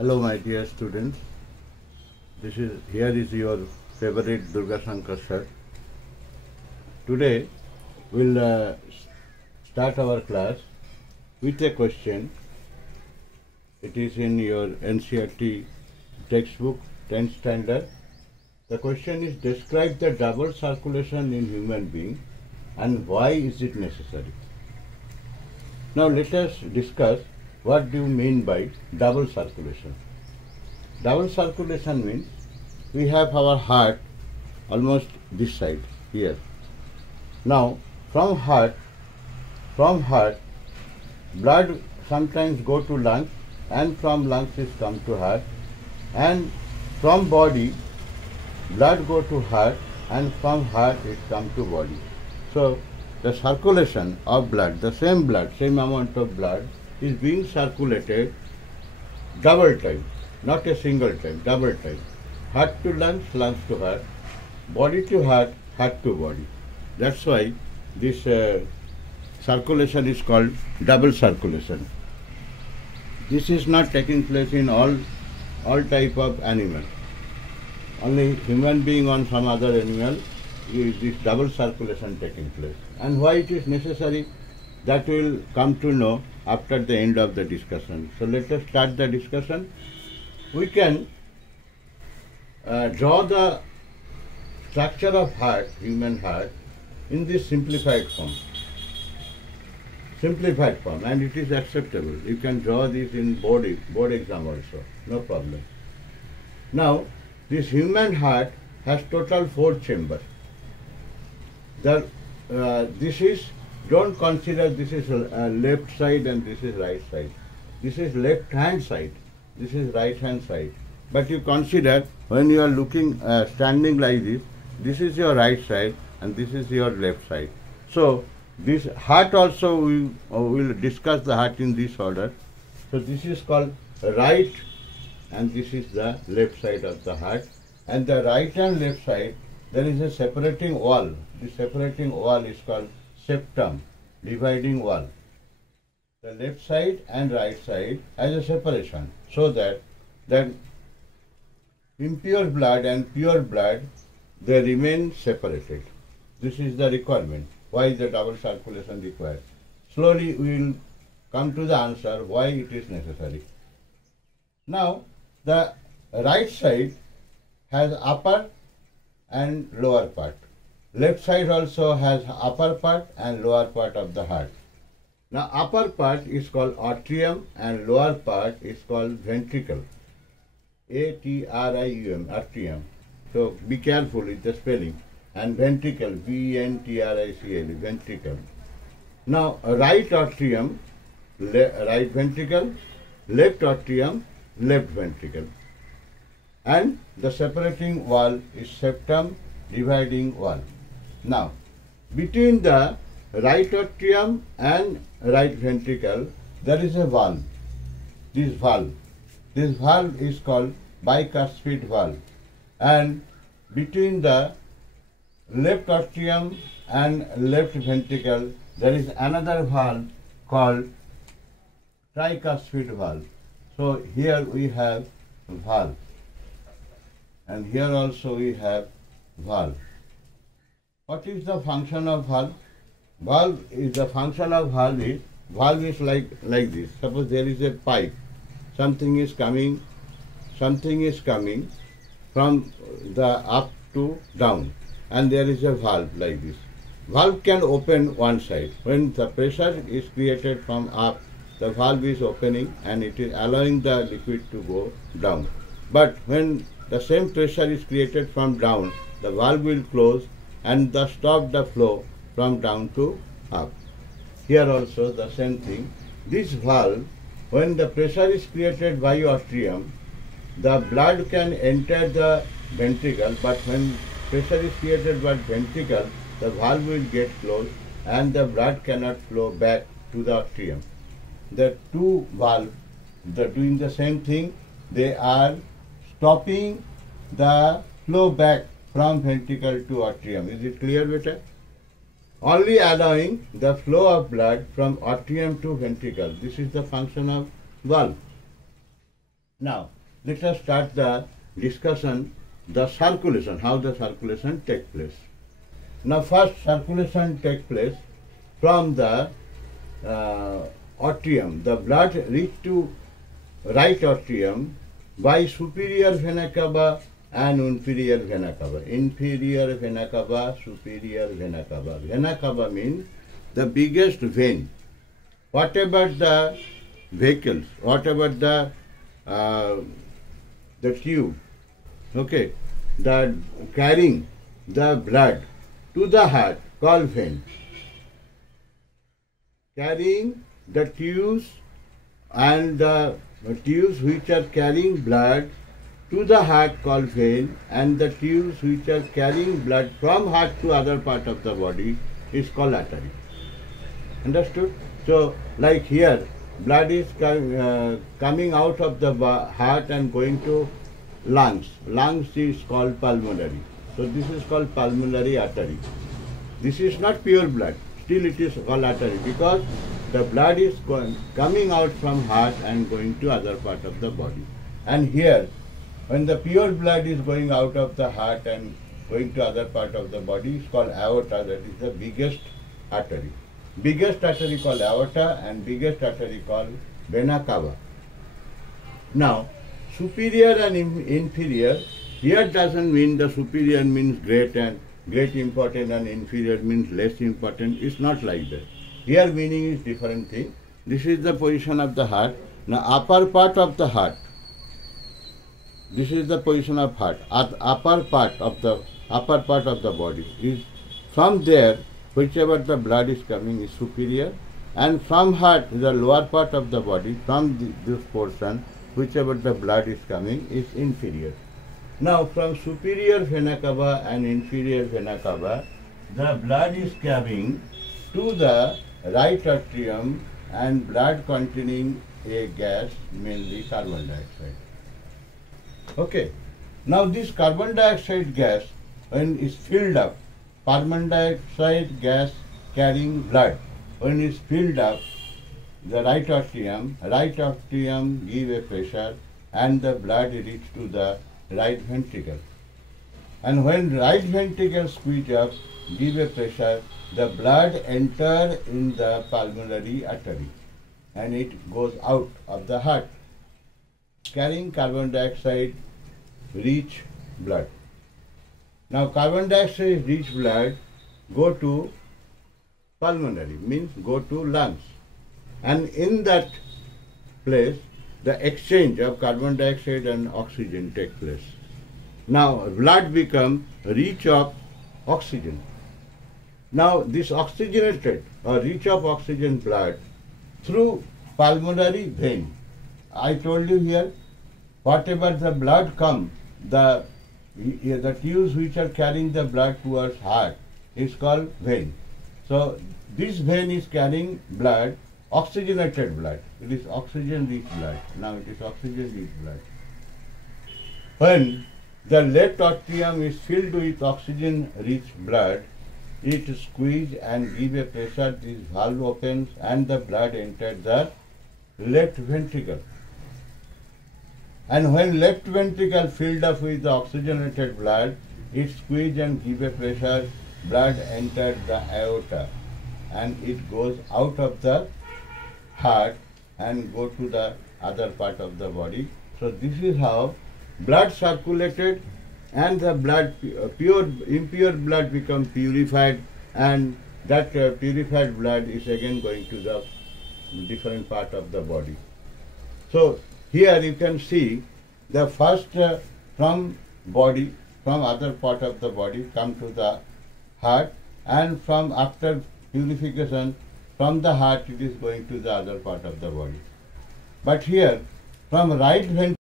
Hello, my dear students. Here is your favorite Durga Shankar sir. Today we'll start our class with a question. It is in your NCERT textbook, 10th standard. The question is, describe the double circulation in human being and why is it necessary? Now let us discuss what do you mean by double circulation. Double circulation means we have our heart almost this side here. Now from heart blood sometimes go to lungs, and from lungs is come to heart, and from body blood go to heart, and from heart it come to body. So the circulation of blood, the same amount of blood is being circulated double time, not a single time, double time. Heart to lungs, lungs to heart, body to heart, heart to body. That's why this circulation is called double circulation. This is not taking place in all type of animals. Only human being on some other animal is this double circulation taking place. And why it is necessary, that we will come to know after the end of the discussion. So let us start the discussion. We can draw the structure of heart, human heart, in this simplified form, and it is acceptable. You can draw this in board exam also, no problem. Now this human heart has total 4 chambers. This is, don't consider this is left side and this is right side. This is left hand side, this is right hand side. But you consider when you are looking, standing like this, this is your right side and this is your left side. So this heart also, we will discuss the heart in this order. So this is called right and this is the left side of the heart. And the right and left side, there is a separating wall. The separating wall is called septum, dividing wall. The left side and right side has a separation, so that impure blood and pure blood, they remain separated. This is the requirement, why the double circulation required. Slowly we will come to the answer why it is necessary. Now the right side has upper and lower part. Left side also has upper part and lower part of the heart. Now upper part is called atrium and lower part is called ventricle. A-T-R-I-U-M, atrium. So be careful with the spelling. And ventricle, V-E-N-T-R-I-C-L, ventricle. Now right atrium, right ventricle, left atrium, left ventricle. And the separating wall is septum, dividing wall. Now between the right atrium and right ventricle there is a valve. This valve is called bicuspid valve. And between the left atrium and left ventricle there is another valve called tricuspid valve. So here we have valve, and here also we have valve. What is the function of valve? The function of valve is like this. Suppose there is a pipe, something is coming from the up to down, and there is a valve like this. Valve can open one side. When the pressure is created from up, the valve is opening and it is allowing the liquid to go down. But when the same pressure is created from down, the valve will close and thus stop the flow from down to up. Here also the same thing. This valve, when the pressure is created by atrium, the blood can enter the ventricle, but when pressure is created by ventricle, the valve will get closed and the blood cannot flow back to the atrium. The two valves, they are doing the same thing. They are stopping the flow back from ventricle to atrium. Is it clear, beta? Only allowing the flow of blood from atrium to ventricle. This is the function of valve. Now, let us start the discussion, the circulation, how the circulation takes place. Now, first circulation takes place from the atrium. The blood reach to right atrium by superior vena cava and inferior vena cava. Inferior vena cava, superior vena cava. Vena cava means the biggest vein. Whatever the vehicles, whatever the tube, okay, the carrying the blood to the heart called vein. Carrying the tubes and the tubes which are carrying blood to the heart called vein, and the tubes which are carrying blood from heart to other part of the body is called artery. Understood? So, like here, blood is coming out of the heart and going to lungs. Lungs is called pulmonary. So this is called pulmonary artery. This is not pure blood. Still it is called artery because the blood is coming out from heart and going to other part of the body. And here, when the pure blood is going out of the heart and going to other part of the body, it's called aorta. That is the biggest artery. Biggest artery called aorta and biggest artery called vena cava. Now, superior and inferior, here doesn't mean the superior means great and great important and inferior means less important. It's not like that. Here meaning is different thing. This is the position of the heart. Now upper part of the heart. This is the position of heart. At upper part of the body is from there. Whichever the blood is coming is superior, and from heart, the lower part of the body, from this portion, whichever the blood is coming is inferior. Now, from superior vena cava and inferior vena cava, the blood is coming to the right atrium and blood containing a gas, mainly carbon dioxide. Okay. Now, this carbon dioxide gas, when is filled up, carbon dioxide gas carrying blood, when it is filled up, the right atrium give a pressure and the blood reach to the right ventricle. And when right ventricle squeeze up, give a pressure, the blood enter in the pulmonary artery and it goes out of the heart, carrying carbon dioxide rich blood. Now carbon dioxide rich blood go to pulmonary, means go to lungs. And in that place, the exchange of carbon dioxide and oxygen take place. Now blood become rich of oxygen. Now this oxygenated or rich of oxygen blood through pulmonary vein. I told you here, whatever the blood comes, the tubes which are carrying the blood towards heart is called vein. So this vein is carrying blood, oxygenated blood. It is oxygen-rich blood. Now it is oxygen-rich blood. When the left atrium is filled with oxygen-rich blood, it squeezes and gives a pressure, this valve opens and the blood enters the left ventricle. And when left ventricle filled up with the oxygenated blood, it squeezes and gives a pressure, blood enters the aorta and it goes out of the heart and go to the other part of the body. So this is how blood circulated and the blood, impure blood become purified, and that purified blood is again going to the different part of the body. So here you can see the first from body, from other part of the body come to the heart, and from after purification from the heart it is going to the other part of the body. But here from right ventricle